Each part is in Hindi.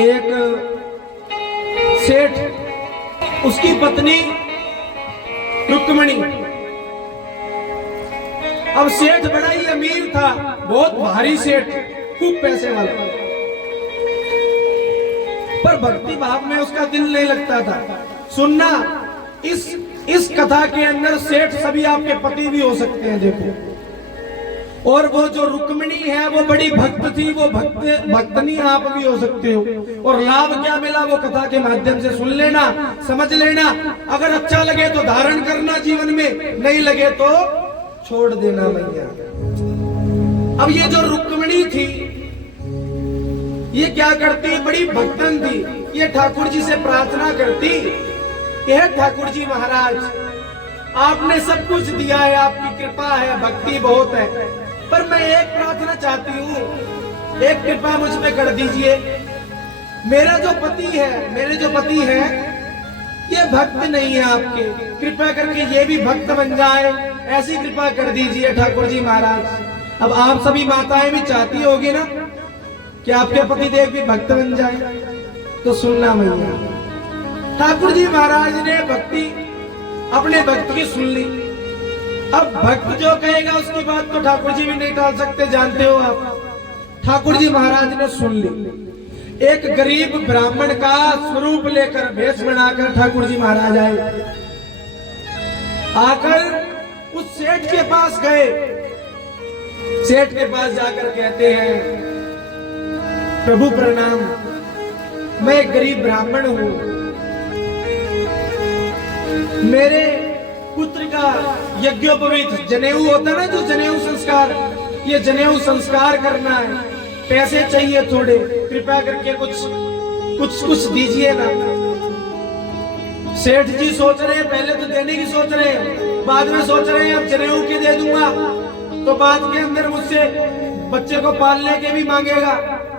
एक सेठ, उसकी पत्नी रुक्मणी। अब सेठ बड़ा ही अमीर था, बहुत भारी सेठ, खूब पैसे वाला, पर भक्ति भाव में उसका दिल नहीं लगता था। सुनना, इस कथा के अंदर सेठ सभी आपके पति भी हो सकते हैं, देखो। और वो जो रुक्मिणी है वो बड़ी भक्त थी, वो भक्तनी आप भी हो सकते हो। और लाभ क्या मिला वो कथा के माध्यम से सुन लेना, समझ लेना। अगर अच्छा लगे तो धारण करना जीवन में, नहीं लगे तो छोड़ देना भैया। अब ये जो रुक्मिणी थी, ये क्या करती, बड़ी भक्तन थी। ये ठाकुर जी से प्रार्थना करती, यह ठाकुर जी महाराज आपने सब कुछ दिया है, आपकी कृपा है, भक्ति बहुत है, पर मैं एक प्रार्थना चाहती हूँ, एक कृपा मुझ पे कर दीजिए। मेरे जो पति है ये भक्त नहीं है आपके, कृपा करके ये भी भक्त बन जाए, ऐसी कृपा कर दीजिए ठाकुर जी महाराज। अब आप सभी माताएं भी चाहती होगी ना कि आपके पति देव भी भक्त बन जाए, तो सुनना भैया। ठाकुर जी महाराज ने अपने भक्त की सुन ली। अब भक्त जो कहेगा उसकी बात तो ठाकुर जी भी नहीं टाल सकते, जानते हो आप। ठाकुर जी महाराज ने सुन ली। एक गरीब ब्राह्मण का स्वरूप लेकर, भेष बनाकर ठाकुर जी महाराज आए। आकर उस सेठ के पास गए। सेठ के पास जाकर कहते हैं, प्रभु प्रणाम, मैं एक गरीब ब्राह्मण हूं, मेरे पुत्र का यज्ञोपवीत जनेऊ होता है ना, जो जनेऊ संस्कार, ये जनेऊ संस्कार करना है, पैसे चाहिए थोड़े, कृपया करके कुछ दीजिए ना। सेठ जी सोच रहे हैं, पहले तो देने की सोच रहे हैं, बाद में सोच रहे हैं अब जनेऊ के दे दूंगा तो बाद के अंदर मुझसे बच्चे को पालने के भी मांगेगा,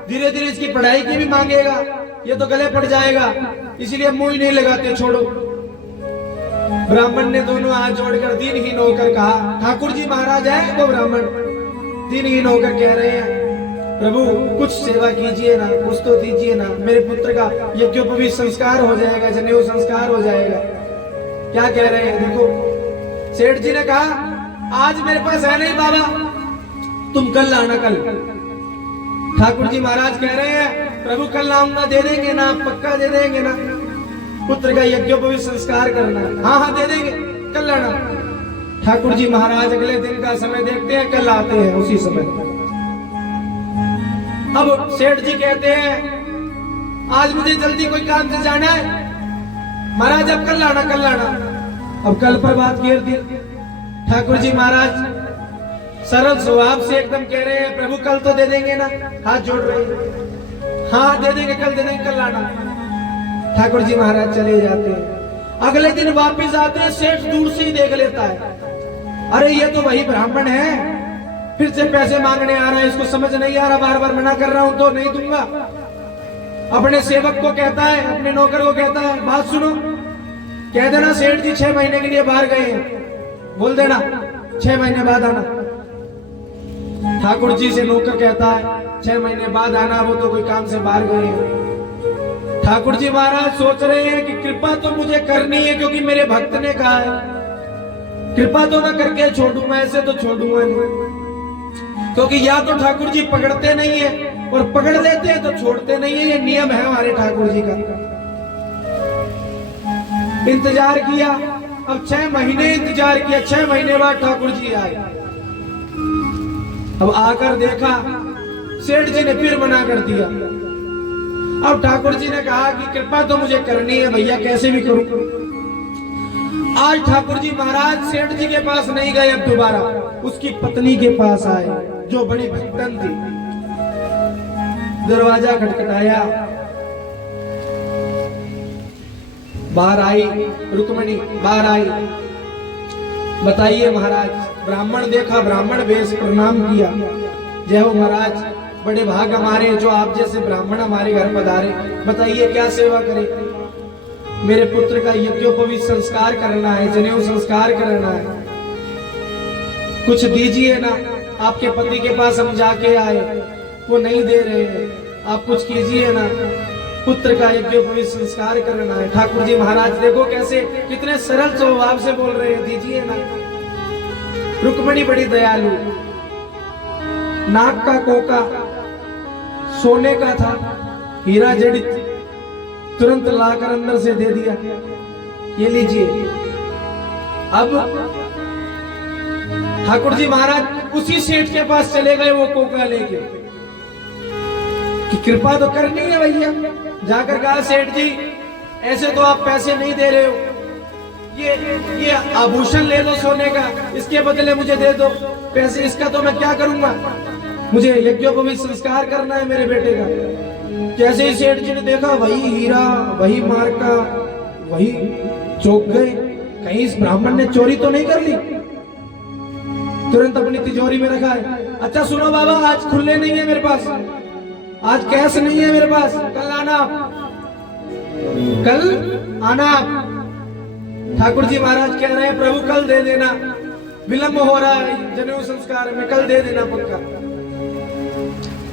धीरे धीरे इसकी पढ़ाई की भी मांगेगा, ये तो गले पड़ जाएगा, इसलिए मुंह ही नहीं लगाते, छोड़ो। ब्राह्मण ने दोनों हाथ जोड़कर दीनहीन होकर कहा, ठाकुर जी महाराज है वो ब्राह्मण, दीनहीन होकर कह रहे हैं, प्रभु कुछ सेवा कीजिए ना, कुछ तो दीजिए ना, मेरे पुत्र का यज्ञोपवीत संस्कार हो जाएगा, जनेऊ संस्कार हो जाएगा। क्या कह रहे हैं देखो। सेठ जी ने कहा, आज मेरे पास है नहीं बाबा, तुम कल लाना, कल। ठाकुर जी महाराज कह रहे हैं, प्रभु कल लाऊंगा, दे देंगे ना, पक्का दे देंगे ना, पुत्र का यज्ञोपवीत संस्कार करना। हाँ दे देंगे, कल लाना। ठाकुर जी महाराज अगले दिन का समय देखते हैं, कल आते हैं उसी समय। अब सेठ जी कहते हैं, आज मुझे जल्दी कोई काम से जाना है महाराज, अब कल लाना, कल लाना। अब कल पर बात घेर दी। ठाकुर जी महाराज सरल स्वभाव से एकदम कह रहे हैं, प्रभु कल तो दे देंगे ना, हाथ जोड़ रहे हैं, हाँ दे देंगे, कल दे देंगे, कल लाना। ठाकुर जी महाराज चले जाते हैं। अगले दिन वापस आते हैं, सेठ दूर से ही देख लेता है, अरे ये तो वही ब्राह्मण है, फिर से पैसे मांगने आ रहा है, इसको समझ नहीं आ रहा, बार बार मना कर रहा हूं तो नहीं दूंगा। अपने सेवक को कहता है, अपने नौकर को कहता है, बात सुनो, कह देना सेठ जी 6 महीने के लिए बाहर गए हैं, बोल देना 6 महीने बाद आना। ठाकुर जी से नौकर कहता है 6 महीने बाद आना, वो तो कोई काम से बाहर गए हैं। ठाकुर जी महाराज सोच रहे हैं कि कृपा तो मुझे करनी है, क्योंकि मेरे भक्त ने कहा है, कृपा तो मैं करके छोड़ूंगा, ऐसे तो छोड़ूंगा नहीं, क्योंकि या तो ठाकुर जी पकड़ते नहीं है, और पकड़ लेते हैं तो छोड़ते नहीं है, ये नियम है हमारे ठाकुर जी का। इंतजार किया, अब 6 महीने इंतजार किया, 6 महीने बाद ठाकुर जी आए। अब आकर देखा, सेठ जी ने फिर मना कर दिया। अब ठाकुर जी ने कहा कि कृपा तो मुझे करनी है भैया, कैसे भी करूं। आज ठाकुर जी महाराज सेठ जी के पास नहीं गए, अब दोबारा उसकी पत्नी के पास आए, जो बड़ी भक्तन थी। दरवाजा खटखटाया, बाहर आई रुक्मिणी, बाहर आई। बताइए महाराज। ब्राह्मण देखा, ब्राह्मण वेश, प्रणाम किया, जय हो महाराज, बड़े भाग हमारे जो आप जैसे ब्राह्मण हमारे घर पधारे, बताइए क्या सेवा करें। मेरे पुत्र का यज्ञोपवीत संस्कार करना है, जनेऊ संस्कार करना है, कुछ दीजिए ना। आपके पति के पास हम जाके आए, वो नहीं दे रहे हैं, आप कुछ कीजिए ना। पुत्र का यज्ञोपवीत संस्कार करना है। ठाकुर जी महाराज देखो कैसे कितने सरल स्वभाव से बोल रहे हैं, दीजिए ना। रुक्मणी बड़ी दयालु, नाक का कोका सोने का था, हीरा जड़ित, तुरंत लाकर अंदर से दे दिया, ये लीजिए। अब ठाकुर जी महाराज उसी सेठ के पास चले गए वो कोका लेके, कि कृपा तो करनी है भैया। जाकर कहा सेठ जी ऐसे तो आप पैसे नहीं दे रहे हो, ये आभूषण ले लो सोने का, इसके बदले मुझे दे दो पैसे, इसका तो मैं क्या करूंगा, मुझे यज्ञोपवीत संस्कार करना है मेरे बेटे का। जैसे ही सेठ जी ने देखा वही हीरा, वही मार्का, वही चौंक गए, कहीं इस ब्राह्मण ने चोरी तो नहीं कर ली। तुरंत अपनी तिजोरी में रखा है। अच्छा सुनो बाबा, आज खुले नहीं है मेरे पास, आज कैश नहीं है मेरे पास, कल आना, कल आना। ठाकुर जी महाराज कह रहे हैं प्रभु कल दे देना, विलंब हो रहा है जनेऊ संस्कार में, कल दे देना पक्का।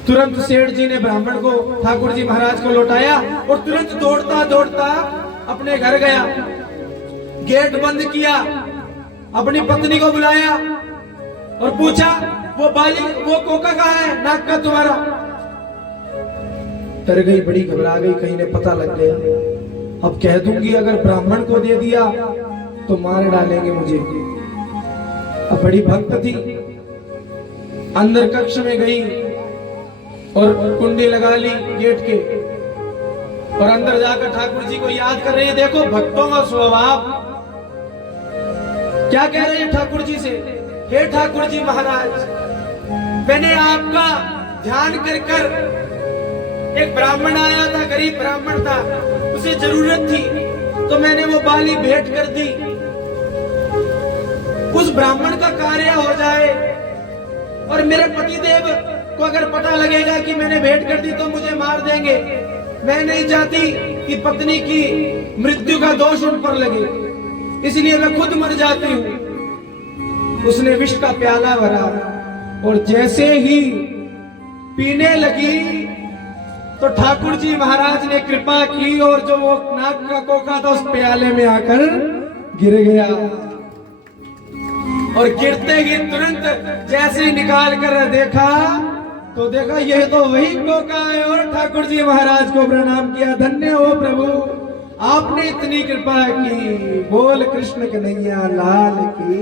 तुरंत सेठ जी ने ब्राह्मण को ठाकुर जी महाराज को लौटाया और तुरंत दौड़ता दौड़ता अपने घर गया, गेट बंद किया, अपनी पत्नी को बुलाया और पूछा वो बाली, वो कोका कहाँ है नाक का तुम्हारा। डर गई, बड़ी घबरा गई, कहीं ने पता लग गया, अब कह दूंगी अगर ब्राह्मण को दे दिया तो मार डालेंगे मुझे। अब बड़ी भक्त थी, अंदर कक्ष में गई और कुंडी लगा ली गेट के, और अंदर जाकर ठाकुर जी को याद कर रही है। देखो भक्तों का स्वभाव, क्या कह रहे हैं ठाकुर जी से, हे ठाकुर जी महाराज, मैंने आपका ध्यान कर कर, एक ब्राह्मण आया था, गरीब ब्राह्मण था, उसे जरूरत थी तो मैंने वो बाली भेंट कर दी। उस ब्राह्मण का कार्य हो जाए और मेरे पतिदेव को अगर पता लगेगा कि मैंने भेंट कर दी तो मुझे मार देंगे। मैं नहीं चाहती कि पत्नी की मृत्यु का दोष उन पर लगे, इसलिए मैं खुद मर जाती हूँ। उसने विष का प्याला भरा और जैसे ही पीने लगी तो ठाकुर जी महाराज ने कृपा की और जो वो नाक का कोका था उस प्याले में आकर गिर गया, और गिरते ही तुरंत जैसे ही निकाल कर देखा तो देखा यह तो वही कोका है, और ठाकुर जी महाराज को प्रणाम किया, धन्य हो प्रभु आपने इतनी कृपा की, बोल कृष्ण कन्हैया लाल की।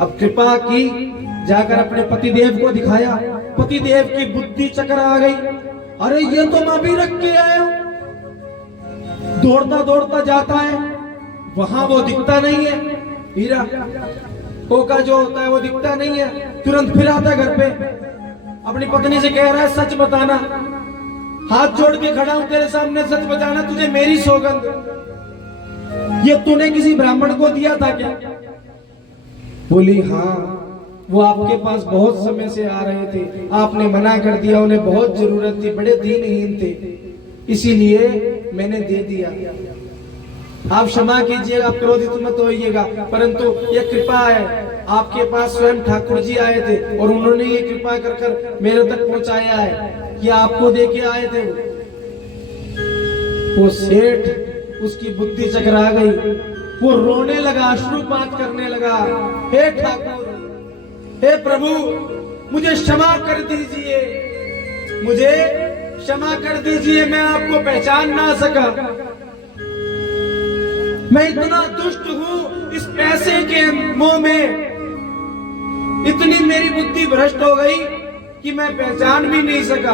अब कृपा की, जाकर अपने पतिदेव को दिखाया, पतिदेव की बुद्धि चक्कर आ गई, अरे ये तो मैं अभी रख के आया। दौड़ता दौड़ता जाता है, वहां वो दिखता नहीं है, हीरा कोका जो होता है वो दिखता नहीं है। तुरंत फिर आता घर पे, अपनी पत्नी से कह रहा है सच बताना, हाथ जोड़ के खड़ा हूं तेरे सामने, सच बताना तुझे मेरी सौगंध, ये तूने किसी ब्राह्मण को दिया था क्या? बोली हाँ, वो आपके पास बहुत समय से आ रहे थे, आपने मना कर दिया, उन्हें बहुत जरूरत थी, बड़े दीनहीन थे, इसीलिए मैंने दे दिया। आप क्षमा कीजिएगा, क्रोधित मत होइएगा, परंतु ये कृपा है, आपके पास स्वयं ठाकुर जी आए थे और उन्होंने ये कृपा कर कर मेरे तक पहुंचाया है कि आपको देके आए थे। वो सेठ, उसकी बुद्धि चकरा गई, वो रोने लगा, अश्रुपात करने लगा, हे ठाकुर, हे प्रभु मुझे क्षमा कर दीजिए, मुझे क्षमा कर दीजिए, मैं आपको पहचान ना सका, मैं इतना दुष्ट हूं, इस पैसे के मोह में इतनी मेरी बुद्धि भ्रष्ट हो गई कि मैं पहचान भी नहीं सका,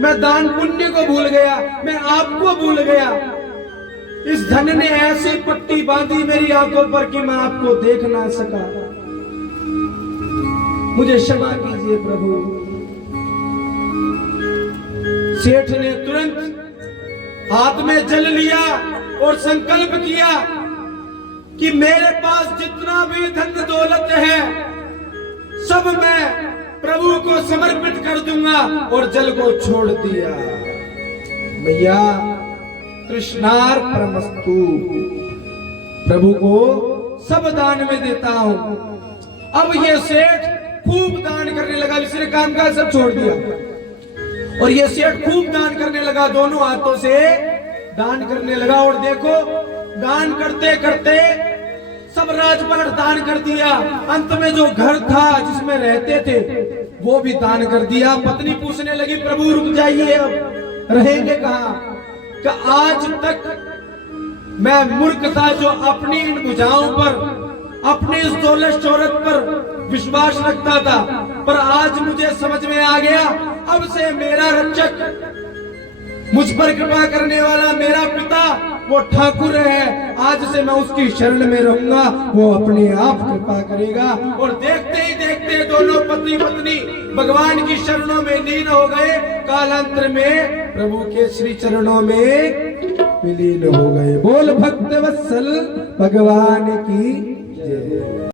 मैं दान पुण्य को भूल गया, मैं आपको भूल गया, इस धन ने ऐसी पट्टी बांधी मेरी आंखों पर कि मैं आपको देख ना सका, मुझे क्षमा कीजिए प्रभु। सेठ ने तुरंत हाथ में जल लिया और संकल्प किया कि मेरे पास जितना भी धन दौलत है सब मैं प्रभु को समर्पित कर दूंगा, और जल को छोड़ दिया। भैया कृष्णार्पणमस्तु, प्रभु को सब दान में देता हूं। अब ये सेठ खूब दान करने लगा, इसने काम काज सब छोड़ दिया और ये सेठ खूब दान करने लगा, दोनों हाथों से दान करने लगा। और देखो दान करते करते सब राजपाट दान कर दिया। अंत में जो घर था जिसमें रहते थे वो भी दान कर दिया। पत्नी पूछने लगी, प्रभु रुक जाइए, अब रहेंगे कहाँ? कि आज तक मैं मूर्ख था जो अपनी इन भुजाओं पर, अपनी इस दौलत शोहरत पर विश्वास रखता था, पर आज मुझे समझ में आ गया, अब से मेरा रक्षक, मुझ पर कृपा करने वाला मेरा पिता वो ठाकुर है। आज से मैं उसकी शरण में रहूंगा, वो अपने आप कृपा करेगा। और देखते ही देखते दोनों पति पत्नी भगवान की शरणों में लीन हो गए। कालांतर में प्रभु के श्री चरणों में विलीन हो गए। बोल भक्त वत्सल भगवान की जय।